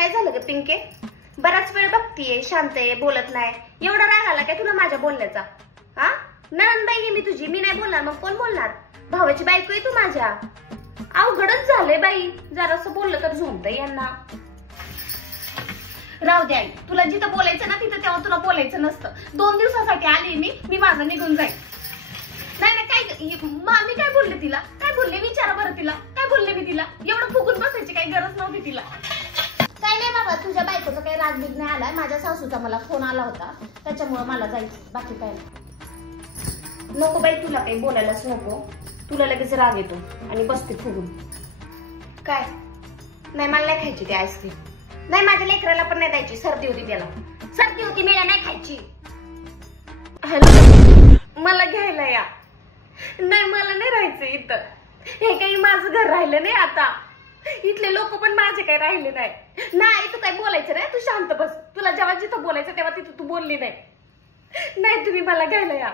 काय झालं ग पिंके? बराच वेळ बघतीये, शांत आहे, बोलत नाही. एवढा राग आला काय तुला माझ्या बोलण्याचा? हा, नणंदबाई आहे मी तुझी, मी नाही बोलणार मग कोण बोलणार? भावाची बायको आहे तू माझ्या. अवघडच झालंय बाई, जरासं बोललं तर झोंबतंय यांना. राहू द्या, तुला जिथं बोलायचं ना तिथं तेव्हा तुला बोलायचं नसतं. 2 दिवसासाठी आली मी माझं निघून जाईल. नाही नाही, काय मी काय बोलले तिला? काय बोलले विचारा बरं तिला, काय बोलले मी तिला? एवढं फुगून बसायची काही गरज नव्हती तिला. काय नाही बाबा, तुझ्या बायकोचा काही रागबीग नाही आलाय. माझ्या सासूचा मला फोन आला होता, त्याच्यामुळे मला जायचं, बाकी काय नाही. नको बाई, तुला काही बोलायलाच नको. तुला लगेच राग येतो आणि बसते फुगून. काय नाही, मला नाही खायची ती आईस्क्रीम. नाही, माझ्या लेकराला पण नाही द्यायची. सर्दी होती त्याला, सर्दी होती, मला नाही खायची. हॅलो, मला घ्यायला या. नाही, मला नाही राहायचं इथं. हे काही माझं घर राहिलं नाही आता. इथले लोक पण माझे काही राहिले नाही. नाही, तू काय बोलायचं नाही, तू शांत बस. तुला जेव्हा जिथं बोलायचं तेव्हा तिथं तू बोलली नाही. नाही, तुम्ही मला घ्यायला या.